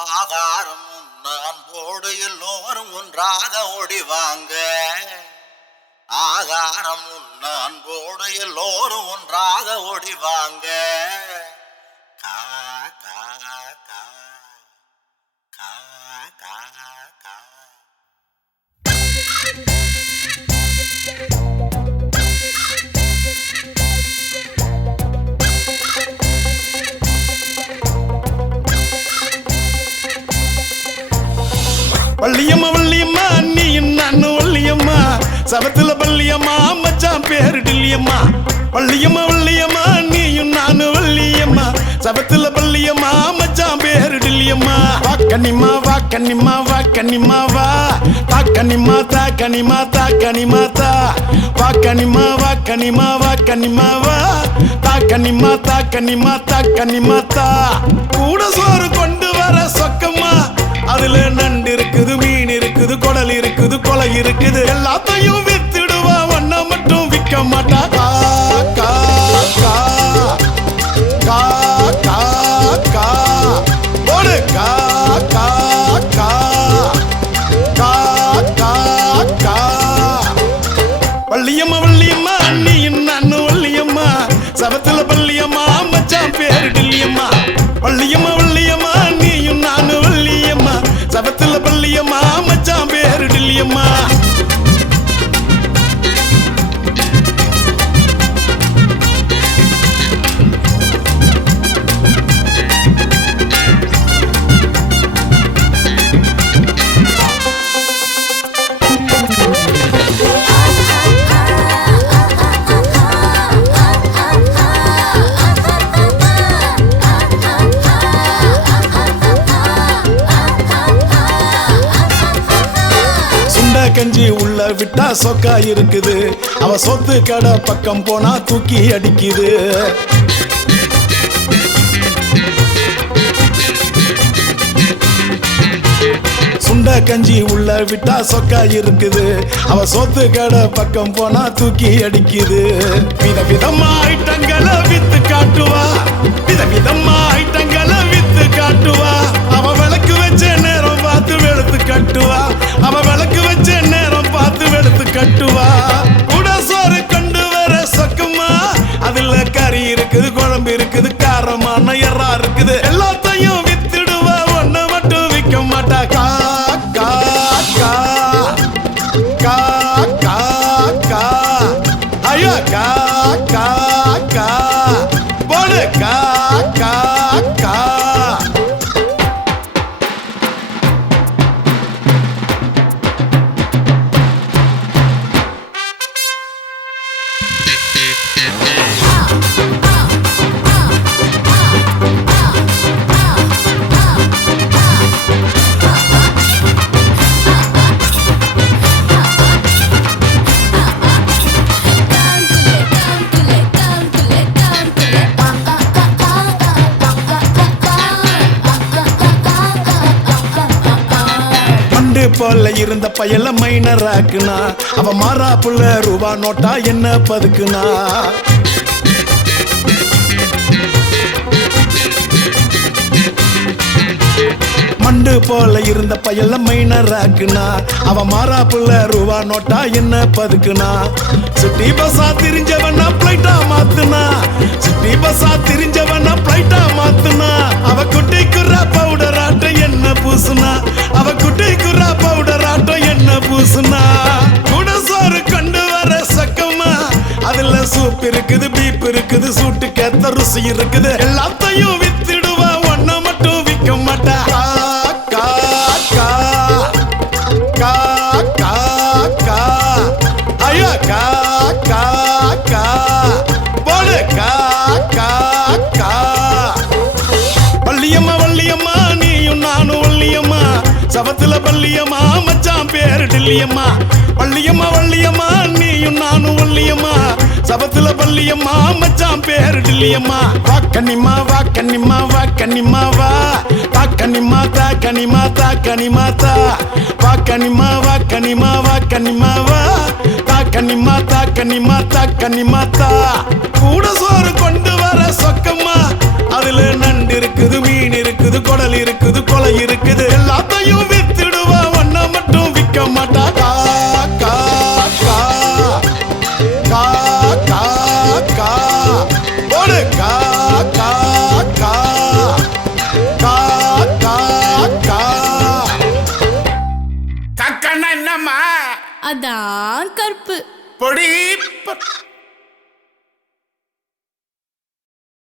ஆகாரம் அன்போடு எல்லோரும் ஒன்றாக ஓடிவாங்க. ஆகாரம் அன்போடு எல்லோரும் ஒன்றாக ஓடிவாங்க. கா கா கா கா கா கா. வள்ளியம்மா வள்ளியம்மா நீ நானு வள்ளியம்மா சபத்துல பள்ளியம்மா மச்சான் பேரு டில்லியம்மா. வள்ளியம்மா வள்ளியம்மா நீயும் நானு வள்ளியம்மா சபத்துல பள்ளியம்மா மச்சான் பேரு டில்லியம்மா. வாக்கனிமா வாக்கனிமா வாக்கனிமா வா தாக்கனிமா தாக்கனிமா தாக்கனிமா தா. வாக்கனிமா வாக்கனிமா வாக்கனிமா வா தாக்கனிமா தாக்கனிமா தாக்கனிமா தா. கூட சோறு கொண்டு வர சொக்கம்மா அதுல நண்டு இருக்குது, மீன் இருக்குது, குடல் இருக்குது, கொலை இருக்குது, எல்லாத்தையும் வித்துடுவா ஒன்ன மட்டும் விற்க மாட்டா. கா கா கா கா கா கா போடு கா கா கா கா கா கா. வள்ளியம்மா வள்ளியம்மா நீ நானு வள்ளியம்மா சபத்துல பள்ளியம்மா மச்சான் பேரு டில்லியம்மா. வள்ளியம்மா வள்ளியம்மா நீயும் நானு வள்ளியம்மா சபத்துல பள்ளியம்மா மச்சான் பேரு டில்லியம்மா. கஞ்சி உள்ள விட்டா சொக்கா இருக்குது, அவ சொத்து கடை பக்கம் போனா தூக்கி அடிக்குது. சுண்ட கஞ்சி உள்ள விட்டா சொக்கா இருக்குது, அவ சொத்து கடை பக்கம் போனா தூக்கி அடிக்குது. விதவிதமா ஐட்டங்களை வித்து காட்டுவா, விதவிதமா ஐட்டங்களை வித்து காட்டுவா. அவ விளக்கு வச்ச நேரம் பார்த்து வெளுத்து கட்டுவா, அவ விளக்கு வச்ச நேரம் பார்த்து வெளுத்து கட்டுவா. கூட சோறு கொண்டு வர சொக்கம்மா அதுல கறி இருக்குது, குழம்பு இருக்குது, காரமான எறா இருக்குது, எல்லாத்தையும் வித்துடுவா ஒன்ன மட்டும் விற்க மாட்டா. கா கா கா கா கா கா ஐயோ கா கா கா போடு கா கா கா. போல இருந்த பயல மைனராக்குனா, அவ மாறா புள்ள ரூபா நோட்டா என்ன பதுக்குனா. மண்டு போல இருந்த பயல மைனராக்குனா, அவ மாறா புள்ள ரூபா நோட்டா என்ன பதுக்குனா. சிட்டி பஸ்ஸா திரிஞ்சவனா பிளைட்டா மாத்துனா, சிட்டி பஸ்ஸா திரிஞ்சவனா பிளைட்டா மாத்துனா. அவ குட்டி குர்ரா பவுடர் ஆட்டம் என்ன பூசுனா, அவ குட்டி குர்ரா பவுடர் ஆட்டம் என்ன பூசுனா. கூட சோறு கொண்டு வர சக்கம்மா அதுல சூப் இருக்குது, பீப் இருக்குது, சூட்டு கேத்த ருசி இருக்குது, எல்லாத்தையும் வித்துடுவா ஒன்ன மட்டும் விற்க மாட்டா. கா கா கா கா கா ஐயோ கா கா கா போடு கா கா கா. வள்ளியம்மா வள்ளியம்மா நீயும் நானும் வள்ளியம்மா சபத்துல பள்ளியம்மா மச்சான் பேரு டில்லியம்மா. வள்ளியம்மா வள்ளியம்மா நீயும் நானும் வள்ளியம்மா சபத்துல பள்ளியம்மா மச்சான் பேரு டில்லியம்மா. வாக்கனிமா வாக்கனிமா வாக்கனிமா வா தாக்கனிமா தாக்கனிமா தாக்கனிமா தா. வாக்கனிமா வாக்கனிமா வாக்கனிமா வா தாக்கனிமா தாக்கனிமா தாக்கனிமா தா. கூட சோறு கொண்டு வர சொக்கம்மா அதுல நண்டு இருக்குது, மீன் இருக்குது, இருக்குது குடல் இருக்குது கொலை இருக்குது எல்லாத்தையும் வித்துடுவா ஒன்ன மட்டும் விற்க மாட்டா கா கா கா கா கா கா போடு கா கா கா கா கா கா கக்கன்னா என்னம்மா? அதான் கற்பு. பொடி